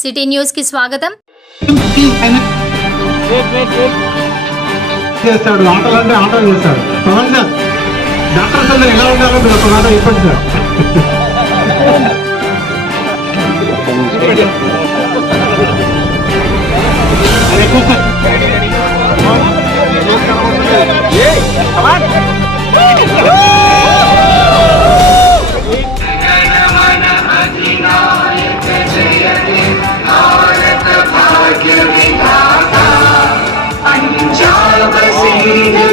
City news కి స్వాగతం. చేస్తాడు ఆటలు అంటే ఆటలు చేస్తాడు. పవన్ సార్ డాక్టర్స్ అందరూ ఎలా ఉండాలో మీరు ఒక మాట చెప్పండి సార్.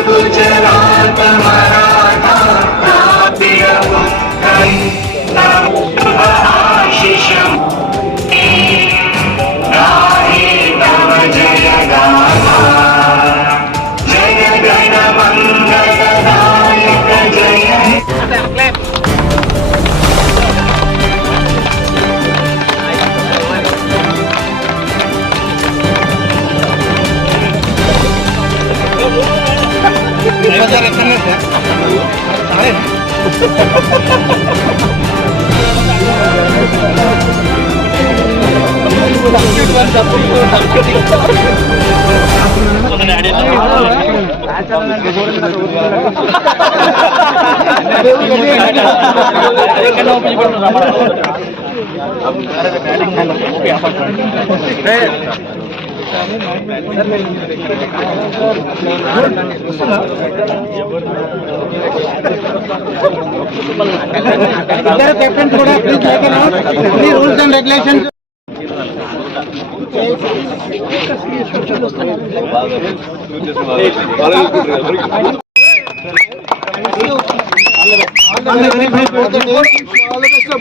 गुजरात मराठा द्राविड उत्कल आशीषम गाहे तव जय गाथा जय गण मंगलदायक जय rules and regulations.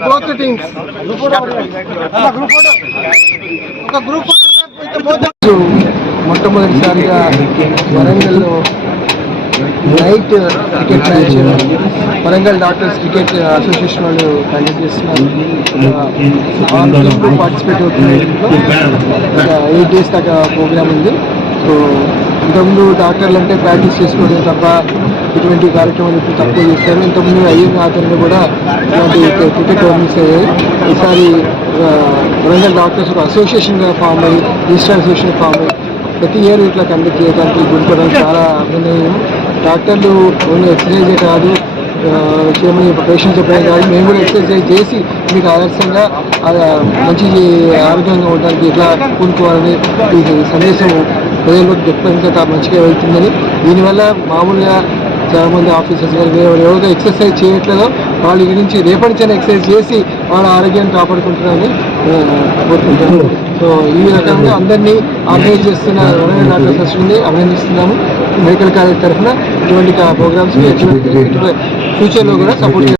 Both the teams. మొట్టమొదటిసారిగా వరంగల్లో night cricket match Warangal doctors cricket association వాళ్ళు కండక్ట్ చేస్తున్నారు. పార్టిసిపేట్ అవుతున్నారు. 8 days దాకా ప్రోగ్రామ్ ఉంది. సో ఇంతకుముందు డాక్టర్లు అంటే ప్రాక్టీస్ చేసుకోవడం తప్ప ఇటువంటి కార్యక్రమాలు ఇప్పుడు తక్కువ చేస్తారు. ఇంతకుముందు అయ్యన్న ఆధ్వర్యంలో కూడా ఇలాంటి క్రికెట్ టోర్నమెంట్స్ అయ్యాయి. ఈసారి వరంగల్ డాక్టర్స్ ఒక అసోసియేషన్గా ఫామ్ అయ్యి రిజిస్టర్ అసోసియేషన్ ఫామ్ అయ్యి ప్రతి ఇయర్ ఇట్లా కండక్ట్ చేయడానికి గురిపడడం చాలా అభినందనీయం. డాక్టర్లు ఓన్లీ ఎక్సర్సైజే కాదు చేయమని పేషెంట్స్ చెప్పడం కాదు, మేము కూడా ఎక్సర్సైజ్ చేసి మీకు ఆదర్శంగా మంచి ఆరోగ్యంగా ఉండడానికి ఎట్లా కూనుకోవాలని ఈ సందేశం ప్రజల్లోకి చెప్పడానికి మంచిగా వెళ్తుందని, దీనివల్ల మామూలుగా చాలామంది ఆఫీసర్స్ గారు ఎవరైతే ఎక్సర్సైజ్ చేయట్లేదో వాళ్ళు ఇక నుంచి రేపటి నుంచి ఎక్సర్సైజ్ చేసి వాళ్ళ ఆరోగ్యాన్ని కాపాడుకుంటున్నారని కోరుకుంటున్నాను. సో ఈ రకంగా అందరినీ ఆర్గనైజ్ చేస్తున్న వరంగల్ డాక్టర్స్ అసోసియేషన్ని అభినందిస్తున్నాము. మెడికల్ కాలేజ్ తరఫున ఇటువంటి ప్రోగ్రామ్స్ ఫ్యూచర్లో కూడా సపోర్ట్